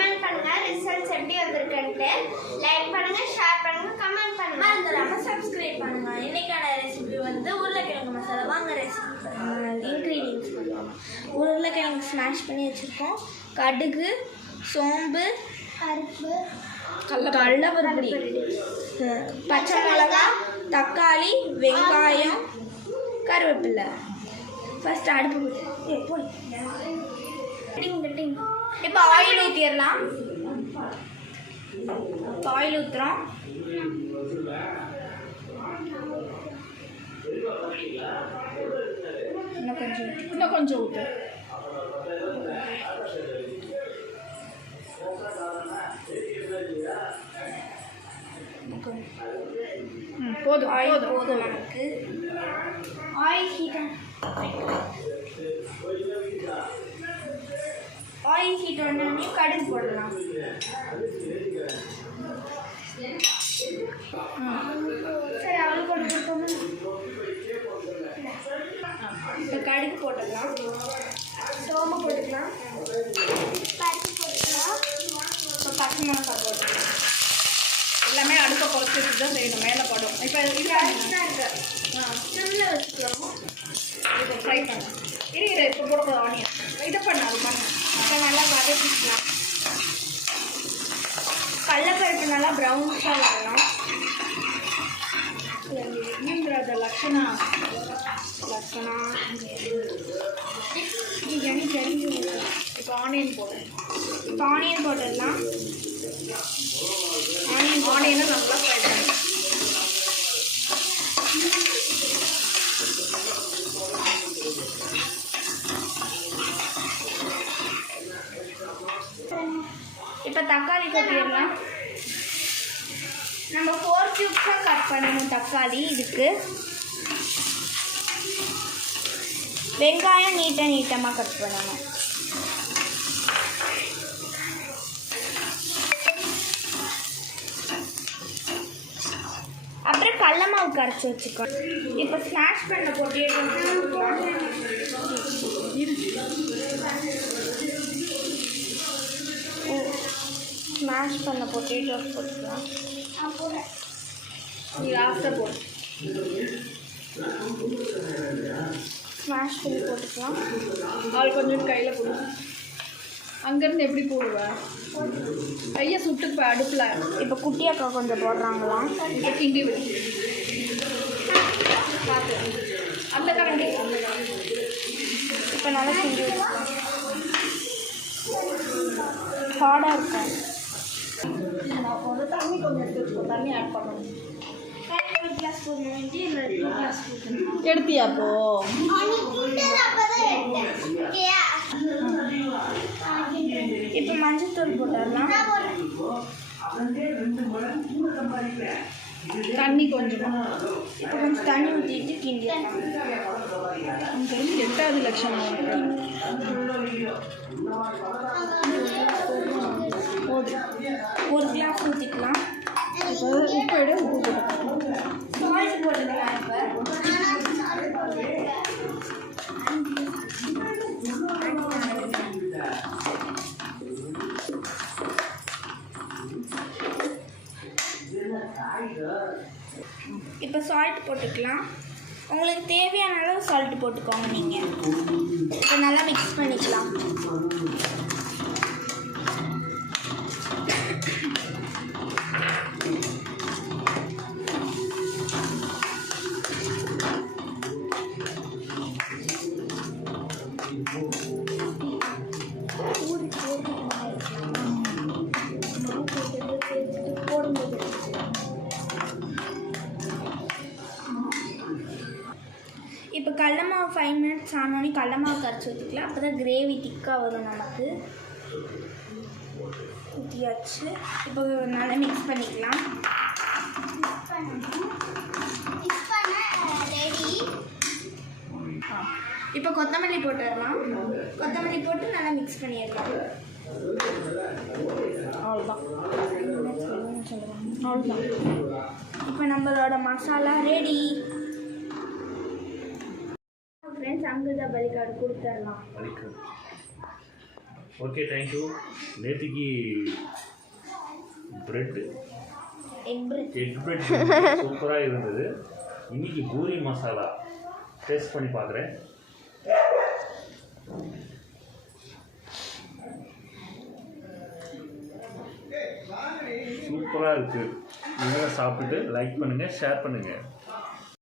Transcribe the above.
Comment பண்ணுங்க results எப்படி வந்திருக்குன்னு. லைக் பண்ணுங்க, ஷேர் பண்ணுங்க, கமெண்ட் பண்ணுங்க. மறந்துடாம சப்ஸ்கிரைப் பண்ணுங்க. இன்னைக்கான ரெசிபி வந்து உருளைக்கிழங்கு மசாலா. வாங்க ரெசிபி இன்க்ரீடியன்ஸ் பண்ணுவாங்க. உருளைக்கிழங்கு ஸ்மாஷ் பண்ணி வச்சுருக்கோம். கடுகு, சோம்பு, பருப்பு, கடலைப்பருப்பு, பச்சை மிளகா, தக்காளி, வெங்காயம், கருவேப்பிலை. ஃபர்ஸ்ட் அடுப்பு போய் இப்போ ஆயில் ஊற்றிடலாம். ஆயில் ஊற்றுறோம். இன்னும் கொஞ்சம் ஊற்று. போதும் போதும் நமக்கு. ஆயில் ஹீட் உடனே கடுகு போடலாம். சரி, அவள் போட்டு இப்போ கடுகு போட்டுக்கலாம். சோம்பு போட்டுக்கலாம். பருப்பு போட்டுக்கலாம். இப்போ பச்சை மிளகாய் போட்டுக்கலாம். எல்லாமே அடுப்பை குறைச்சி வச்சு தான் செய்யணும். மேலே படும். இப்போ இது அரிசிதான் இருக்குது. நல்லா வச்சுக்கலாம். இப்போ ஃப்ரை பண்ணலாம். இரு இப்போ போடக்கூடாது. ஆனியன் இதை பண்ண அது பண்ண அப்போ நல்லா வதக்கிக்கலாம். கடலைப்பருப்பு நல்லா ப்ரௌன்ஸாக வரணும். என்னங்கிறத லக்ஷணா இப்போ ஆனியன் போடலாம். இப்போ ஆனியன் போட்டுடலாம். ஆனியனை நல்லா ஃப்ரை பண்ணலாம். இப்போ தக்காளி கொட்டிடலாம். நம்ம 4 கியூப்ஸாக கட் பண்ணணும் தக்காளி. இதுக்கு வெங்காயம் நீட்டமாக கட் பண்ணணும். அப்புறம் கடல மாவு கரைச்சி வச்சுக்கணும். இப்போ ஸ்மாஷ் பண்ண பொட்டேட்டோ ஸ்மாஷ் பண்ண பொட்டேட்டோஸ் போட்டுக்கலாம். லாஸ்ட்டாக போடு. ஸ்மாஷ் பண்ணி போட்டுக்கலாம். அவள் கொஞ்சம் கையில் போடு. அங்கேருந்து எப்படி போடுவேன்? கையை சுட்டுக்கு அடுப்பில். இப்போ குட்டியாக்கா கொஞ்சம் போடுறாங்களாம். இப்போ கிண்டி விடு. பார்த்து அந்த கரண்டி இப்போ நல்லா கிண்டி விடுக்கலாம். ஹார்டாக இருக்கும். தண்ணி கொஞ்சம் எடுத்து வச்சுக்கோ. தண்ணி ஆட் பண்ணணும். ஒரு கிளாஸ் போடணும். இஞ்சி இல்லை 2 கிளாஸ் போடணும். எடுத்தியா? அப்போ இப்போ மஞ்சத்தூள் போட்டுடலாம். தண்ணி கொஞ்சம். இப்போ கொஞ்சம் தண்ணி ஊற்றிட்டு கிண்டிடலாம். எட்டாவது லட்சம் ஒரு கிளாஸ் ஊற்றிக்கலாம். உப்பு எடு. உப்பு சால்ட் போட்டுக்கலாம். இப்போ சால்ட் போட்டுக்கலாம். உங்களுக்கு தேவையான அளவு சால்ட் போட்டுக்கோங்க நீங்கள். இப்போ நல்லா மிக்ஸ் பண்ணிக்கலாம். இப்போ கடல மாவு 5 மினிட்ஸ் ஆனோடனே கடல மாவு கரைச்சி ஊற்றிக்கலாம். அப்போ தான் கிரேவி திக்காக வரும் நமக்கு. ஊற்றியாச்சு. இப்போ நல்லா மிக்ஸ் பண்ணிக்கலாம். இப்போ கொத்தமல்லி போட்டுடலாம். கொத்தமல்லி போட்டு நல்லா மிக்ஸ் பண்ணிடலாம். அவ்வளோதான். இப்போ நம்மளோட மசாலா ரெடி. ஃப்ரெண்ட்ஸ், அங்குதா பலிகார்டு கொடுத்துடலாம். Okay thank you. நேற்றுக்கு பிரெட்டு எக் பிரெட் சூப்பராக இருந்தது. இன்னைக்கு பூரி மசாலா டேஸ்ட் பண்ணி பார்க்குறேன். சூப்பராக இருக்குது. நீங்களும் சாப்பிட்டுட்டு லைக் பண்ணுங்கள், ஷேர் பண்ணுங்கள்.